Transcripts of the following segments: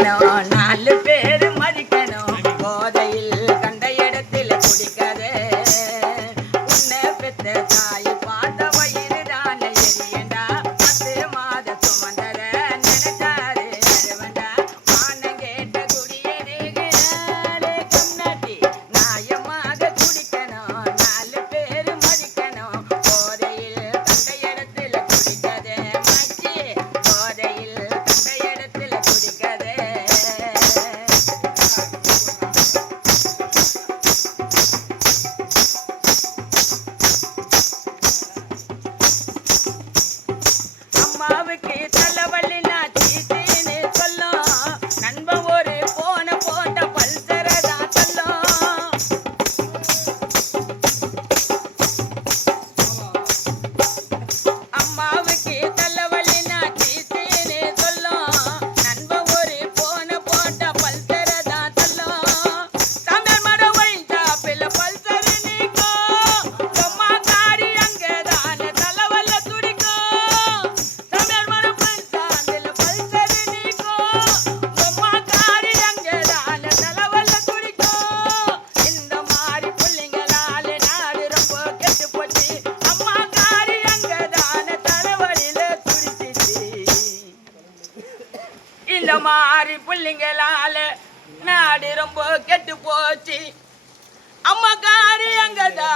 நாலு பேர் सबके तलवल नाच இந்த மாதிரி பிள்ளைங்களால நாடு ரொம்ப கெட்டு போச்சு. அம்மா காரி எங்கதா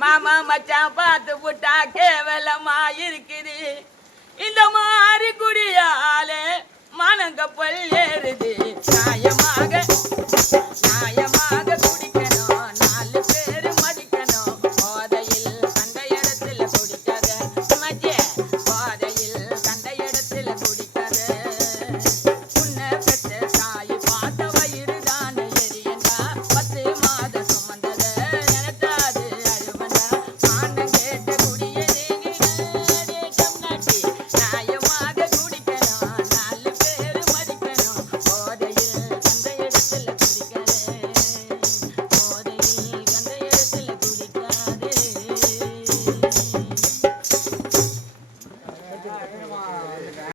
மாமா மச்சான் பார்த்து புட்டா கேவலமா இருக்குது. இந்த மாதிரி குடியாலே மனங்க பல்லேறுது சாயமா